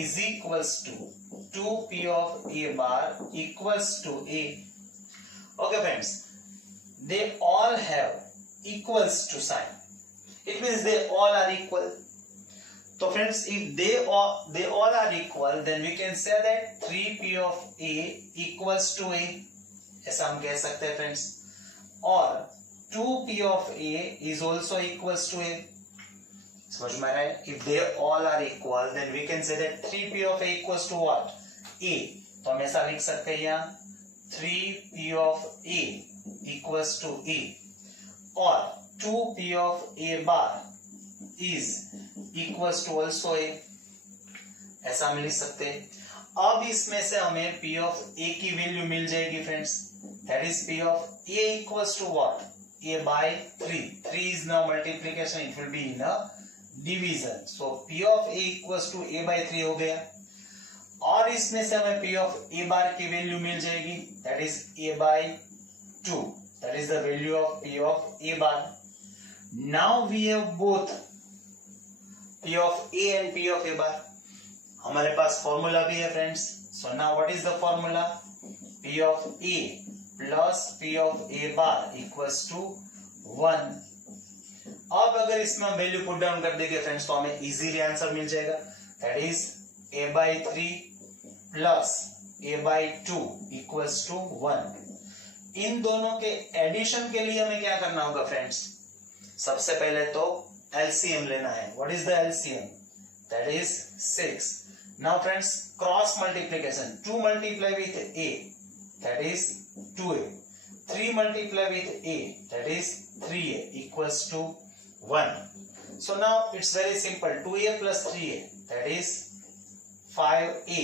is equals to 2p of a bar equals to a। Okay friends, they all have equals to sign, it means they all are equal. तो friends if they all are equal, then we can say that 3p of a equals to a, ऐसा हम कह सकते हैं friends. और 2p of a is also equals to a, समझ में आ रहा है? If they all are equal, then we can say that 3p of a equals to what, a। तो हम ऐसा लिख सकते हैं यहाँ 3p of a equals to a, और 2p of a bar is equals to also a, ऐसा हम लिख सकते हैं। अब इसमें से हमें p of a की वैल्यू मिल जाएगी friends, that is p of a equals to what, a by 3। 3 is now multiplication, it will be in a division, so p of a equals to a by 3 हो गया। और इसमें से हमें p of a बार की value मिल जाएगी, that is a by 2, that is the value of p of a bar. Now we have both P of A and P of A bar. हमारे पास formula भी है friends. So now what is the formula? P of A plus P of A bar equals to 1. अब अगर इसमें हम value put down कर देंगे friends तो हमें इजीली आंसर मिल जाएगा. That is A/3 plus A/2 equals to 1. इन दोनों के एडिशन के लिए हमें क्या करना होगा फ्रेंड्स? सबसे पहले तो एलसीएम लेना है. What is the LCM? That is 6. Now friends cross multiplication. 2 multiply with A, that is 2A. 3 multiply with A, that is 3A equals to 1. So now it's very simple. 2A plus 3A, that is 5A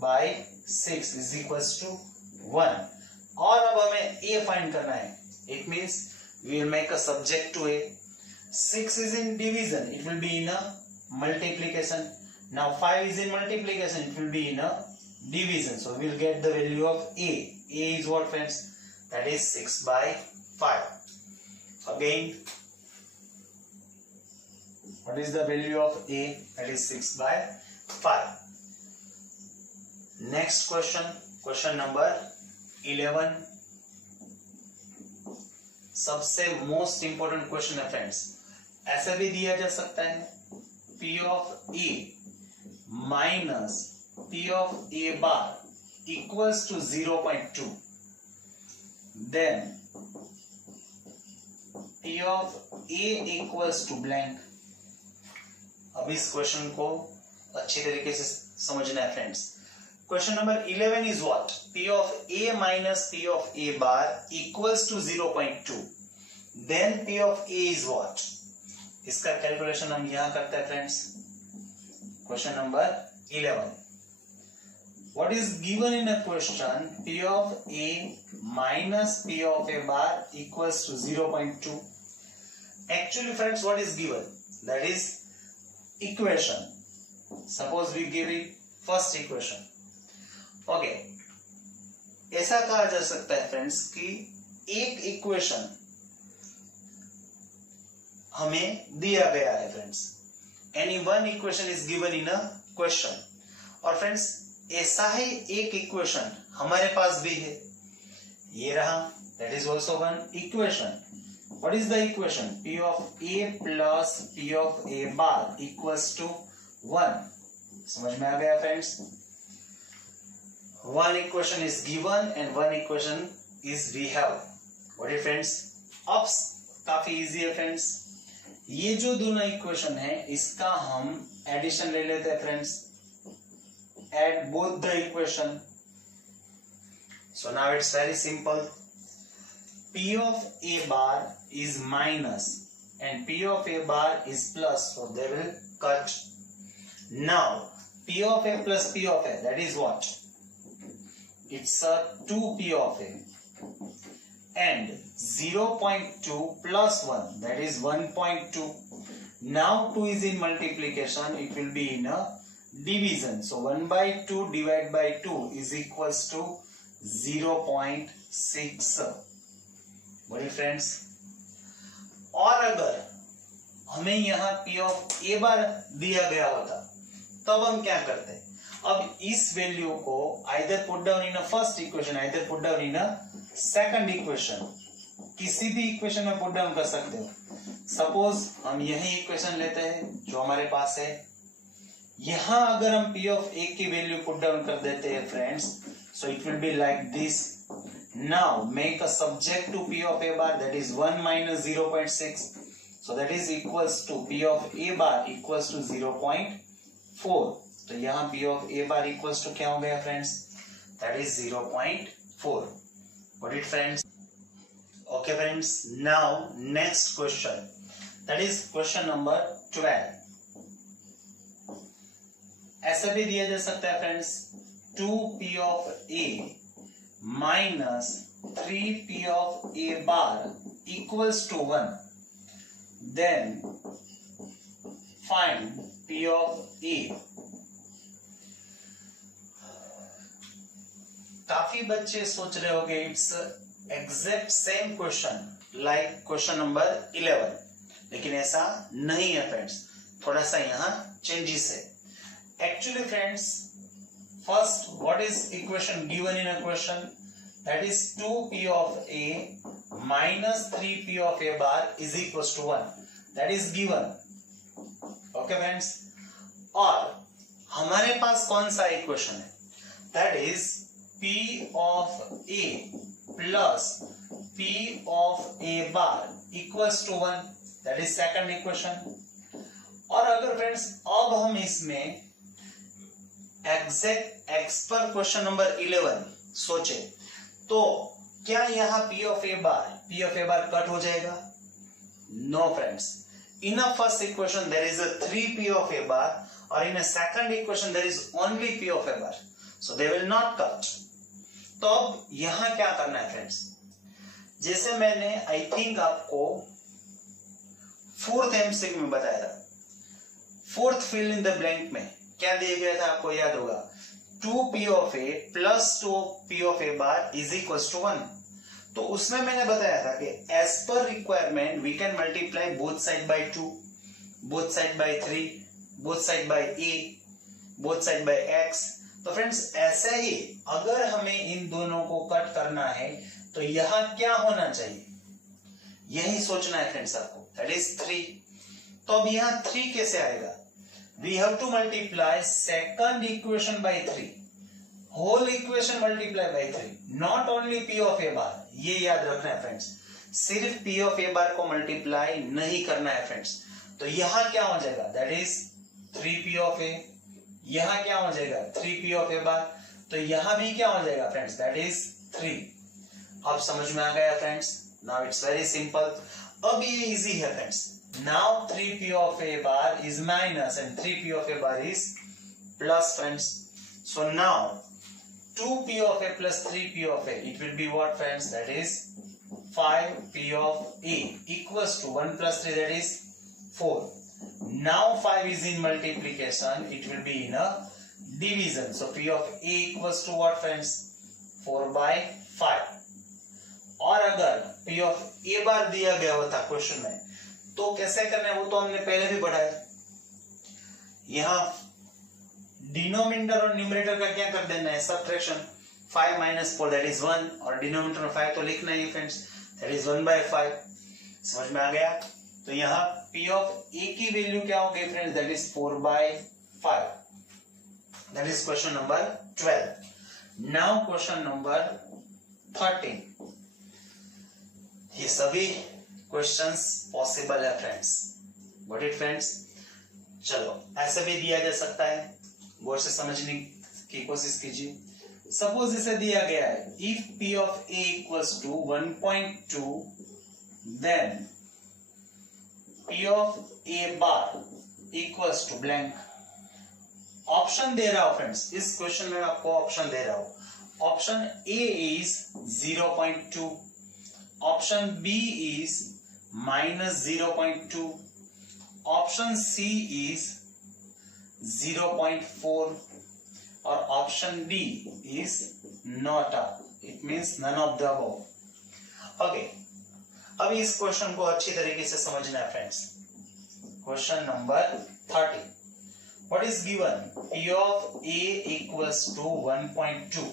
by 6 is equals to 1. और अब हमें A find करना है. It means we will make a subject to A. 6 is in division. It will be in a multiplication. Now 5 is in multiplication. It will be in a division. So we will get the value of A. A is what friends? That is 6 by 5. Again, what is the value of A? That is 6 by 5. Next question. Question number 11. सबसे most important question है friends. ऐसे भी दिया जा सकता है P of A minus P of A bar equals to 0.2. Then P of A equals to blank. अब इस क्वेश्चन को अच्छी तरीके से समझना है friends. Question number 11 is what? P of A minus P of A bar equals to 0.2. Then P of A is what? इसका calculation हम यहां करते हैं friends. Question number 11. What is given in a question? P of A minus P of A bar equals to 0.2. Actually friends what is given? That is equation. Suppose we give it first equation. Okay. ऐसा कहा जा सकता है friends कि एक equation हमें दिया गया है friends. Any one equation is given in a question. और फ्रेंड्स ऐसा ही एक इक्वेशन हमारे पास भी है. ये रहा. That is also one equation. What is the equation? P of A plus P of A bar equals to 1. समझ में आ गया friends? One equation is given and one equation is we have. What is friends? अब काफी easy है friends. ये जो दोनों equation है इसका हम एडिशन ले लेते हैं friends. Add both the equation. So now it's very simple. P of A bar is minus and P of A bar is plus, so they will cut. Now P of A plus P of A, that is what? It's a 2P of A and 0.2 plus 1, that is 1.2. Now 2 is in multiplication, it will be in a division. So 1 by 2 divided by 2 is equals to 0.6. बड़ी friends. और अगर हमें यहाँ P of A bar दिया गया होता तब हम क्या करते? अब इस वैल्यू को either put down in a first equation, either put down in a second equation. किसी भी इक्वेशन में पुट डाउन कर सकते हो. सपोज हम यही इक्वेशन लेते हैं जो हमारे पास है. यहां अगर हम P of A की वैल्यू पुट डाउन कर देते हैं friends, so it will be like this. Now make a subject to P of A bar, that is 1 minus 0.6. So that is equals to P of A bar equals to 0.4. तो यहाँ P of A bar equals to क्या हो गया friends? That is 0.4. Got it friends? Okay friends. Now next question. That is question number 12. ऐसा भी दिया जा सकता है friends. 2P of A minus 3P of A bar equals to 1. Then find P of A. काफी बच्चे सोच रहे होंगे it's exact same question like question number 11, लेकिन ऐसा नहीं है फ्रेंड्स. थोड़ा सा यहाँ चेंजेस है। Actually friends, first what is equation given in a question, that is 2p of a minus 3p of a bar is equals to 1, that is given। Okay friends, और हमारे पास कौन सा इक्वेशन है, that is p of a plus p of a bar equals to 1, that is second equation. और अगर friends अब हम इसमें एग्जैक्ट x पर क्वेश्चन नंबर 11 सोचे तो क्या यहाँ p of a bar cut हो जाएगा? No friends, in a first equation there is a 3p of a bar और in a second equation there is only p of a bar, so they will not cut. तो अब यहां क्या करना है friends, जैसे मैंने आई थिंक आपको फोर्थ एमसीक्यू में बताया था, fourth fill in the blank में क्या दिया गया था आपको याद होगा, 2p of a plus 2p of a bar is equals to 1। तो उसमें मैंने बताया था कि as per requirement we can multiply both side by 2, both side by 3, both side by a, both side by x। तो friends ऐसा ही अगर हमें इन दोनों को कट करना है तो यहाँ क्या होना चाहिए, यही सोचना है फ्रेंड्स आपको, दैट इज 3। तो अब यहाँ 3 कैसे आएगा, we have to multiply second equation by 3, whole equation multiply by 3, not only p of a bar। ये याद रखना है फ्रेंड्स, सिर्फ p of a bar को मल्टीप्लाई नहीं करना है फ्रेंड्स। तो यहाँ क्या हो जाएगा, that is 3p of a, यहाँ क्या हो जाएगा 3p of a bar, तो यहाँ भी क्या हो जाएगा फ्रेंड्स, दैट इज 3। अब समझ में आ गया friends, now it's very simple. अब ये इजी है friends, now 3p of a bar is minus and 3p of a bar is plus friends। So now 2p of a plus 3p of a, it will be what friends, that is 5p of a equals to 1 plus 3, that is 4। Now 5 is in multiplication, it will be in a division, so p of a equals to what friends, 4 by 5। और अगर p of a bar दिया गया होता question में तो कैसे करना है वो तो हमने पहले भी पढ़ा है। यहां डिनोमिनेटर और न्यूमरेटर का क्या कर देना है, सब्ट्रैक्शन, 5 minus 4 that is 1, और डिनोमिनेटर में 5 तो लिखना ही फ्रेंड्स, that is 1 by 5। समझ में आ गया? तो यहाँ p of a की वैल्यू क्या हो गई friends, that is 4 by 5, that is question number 12। now question number 13, ये सभी क्वेश्चंस पॉसिबल है फ्रेंड्स, गॉट इट फ्रेंड्स। चलो ऐसे भी दिया जा सकता है, गौर से समझने की कोशिश कीजिए। सपोज इसे दिया गया है, if p of a equals to 1.2 then p of a bar equals to blank। Option दे रहा हूं फ्रेंड्स, इस क्वेश्चन में आपको ऑप्शन दे रहा हूं। Option a is 0.2, option b is minus 0.2, option C is 0.4 और option D is not up, it means none of the above। Okay, अब इस क्वेश्चन को अच्छी तरीके से समझना है friends. Question number 30, what is given, p of a equals to 1.2,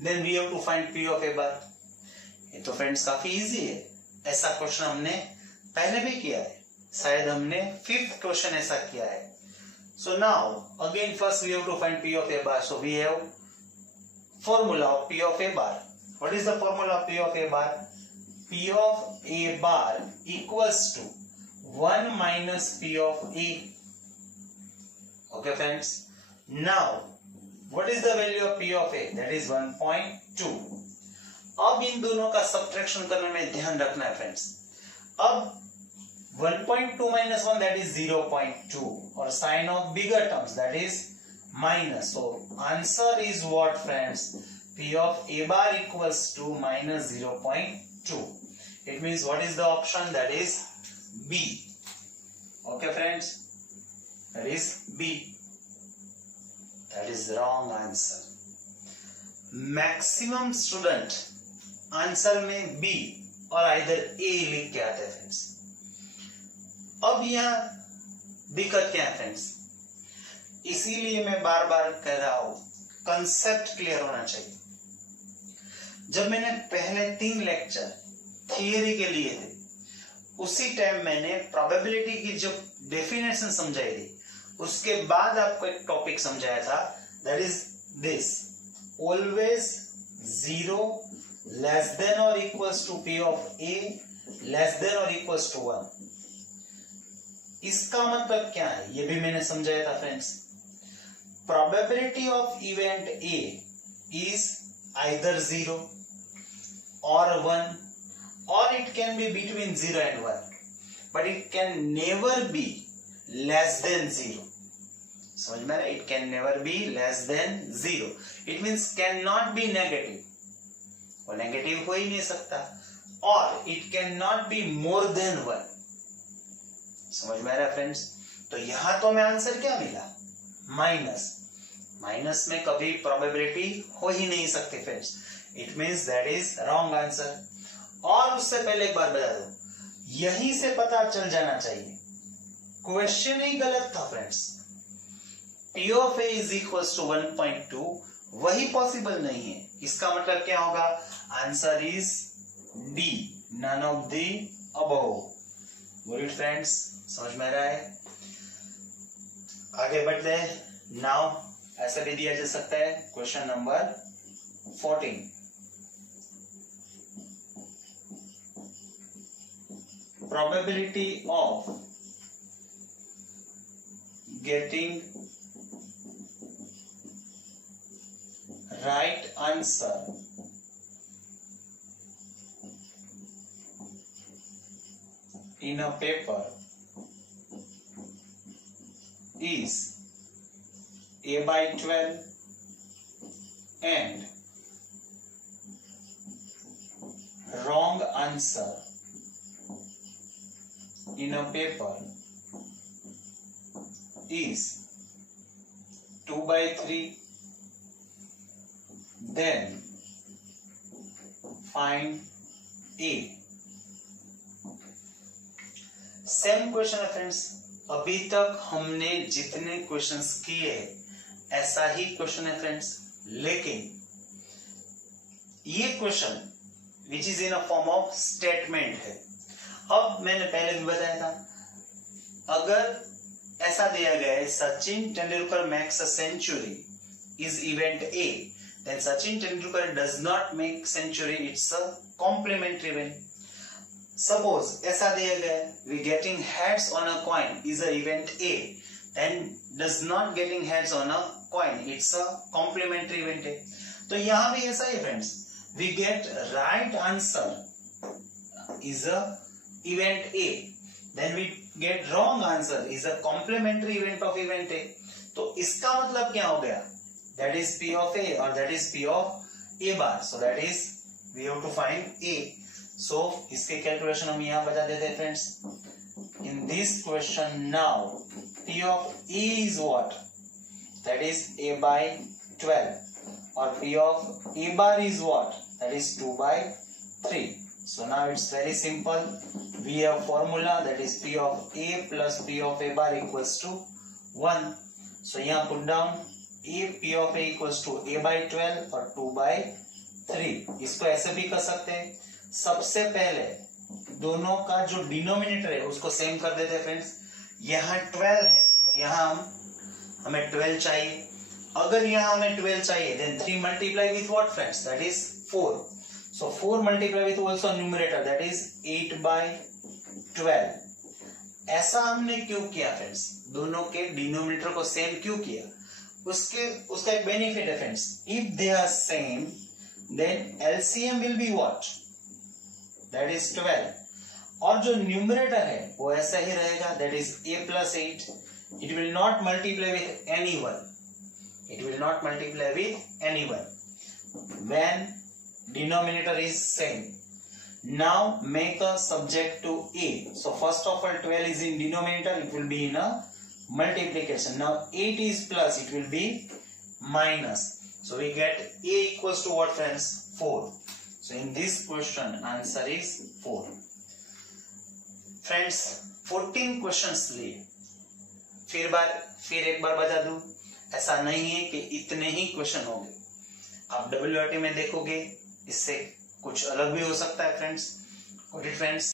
then we have to find p of a bar। ये तो फ्रेंड्स काफी इजी है, ऐसा क्वेश्चन हमने पहले भी किया है, शायद हमने 5th क्वेश्चन ऐसा किया है। So now again first we have to find p of a bar, so we have formula of p of a bar। what is the formula of p of a bar, p of a bar equals to 1 minus p of a। okay friends, now what is the value of p of a, that is 1.2। अब इन दोनों का subtraction करने में ध्यान रखना है friends. अब 1.2 minus 1 that is 0.2 और sign of bigger terms that is minus, so answer is what friends, p of a bar equals to minus 0.2। it means what is the option, that is B। okay friends, that is B, that is wrong answer। Maximum student answer में B और either ए लिख के आते हैं friends. अब यहाँ दिक्कत क्या है फ्रेंड्स, इसीलिए मैं बार बार कह रहा हूं कंसेप्ट क्लियर होना चाहिए। जब मैंने पहले 3 लेक्चर थियरी के लिए थे, उसी टाइम मैंने प्रोबेबिलिटी की जो डेफिनेशन समझाई थी, उसके बाद आपको एक टॉपिक समझाया था, that is this, always 0 less than और equals to P of A less than और इक्वल्स टू 1। इसका मतलब क्या है ये भी मैंने समझाया था friends. Probability of event A is either 0 or 1, or it can be between 0 and 1, but it can never be less than 0. समझ में आ रहा है? It can never be less than 0. It means cannot be negative. वो negative हो ही नहीं सकता, और it cannot be more than 1. समझ में आ रहा है फ्रेंड्स? तो यहां तो हमें आंसर क्या मिला? माइनस। माइनस में कभी प्रोबेबिलिटी हो ही नहीं सकती friends. It means that is wrong answer. और उससे पहले एक बार बता दो, यहीं से पता चल जाना चाहिए क्वेश्चन ही गलत था friends. P of A is equals to 1.2 वही पॉसिबल नहीं है। इसका मतलब क्या होगा? Answer is D, none of the above. Good friends, समझ में आ रहा है? आगे बढ़ते हैं। नाउ ऐसा भी दिया जा सकता है, question number 14, probability of getting right answer in a paper is A by 12 and wrong answer in a paper is 2 by 3, then find A. Same question है फ्रेंड्स। अभी तक हमने जितने क्वेश्चंस किए ऐसा ही क्वेश्चन है फ्रेंड्स, लेकिन ये question which is in a form of statement है। अब मैंने पहले भी बताया था, अगर ऐसा दिया गया है Sachin Tendulkar makes a century is event A, then Sachin Tendulkar does not make century, it's a complementary event. Suppose ऐसा दिया गया we getting heads on a coin is a event A, then does not getting heads on a coin, it's a complementary event है। तो यहां भी ऐसा ही friends, we get right answer is a event A, then we get wrong answer is a complementary event of event A. तो इसका मतलब क्या हो गया? That is P of A or that is P of A bar. So that is we have to find A. So इसके calculation हम यहाँ बता देते हैं friends. In this question now P of A is what? That is A by 12 or P of A bar is what? That is 2 by 3. So now it's very simple. We have formula that is P of A plus P of A bar equals to 1. So यहाँ put down A P of A equals to A by 12 और 2 by 3. इसको ऐसे भी कर सकते हैं। सबसे पहले दोनों का जो डिनोमिनेटर है उसको सेम कर देते हैं फ्रेंड्स। यहाँ 12 है तो यहाँ हमें 12 चाहिए। अगर यहाँ हमें 12 चाहिए then 3 multiply with what friends? That is 4. So 4 multiply with also numerator that is 8 by 12। ऐसा हमने क्यों किया फ्रेंड्स? दोनों के डिनोमिनेटर को सेम क्यों किया? उसका एक बेनिफिट है friends, if they are same then LCM will be what? That is 12। और जो न्यूमरेटर है वो ऐसा ही रहेगा, that is a plus 8। It will not multiply with anyone, it will not multiply with anyone when denominator is same. Now make a subject to A. So first of all 12 is in denominator, it will be in a multiplication. Now 8 is plus, it will be minus. So we get A equals to what friends? 4. So in this question answer is 4. Friends 14 questions लिए फिर एक बार बता दूं, ऐसा नहीं है कि इतने ही क्वेश्चन होंगे। आप WRT में देखोगे, इससे कुछ अलग भी हो सकता है फ्रेंड्स। Good friends.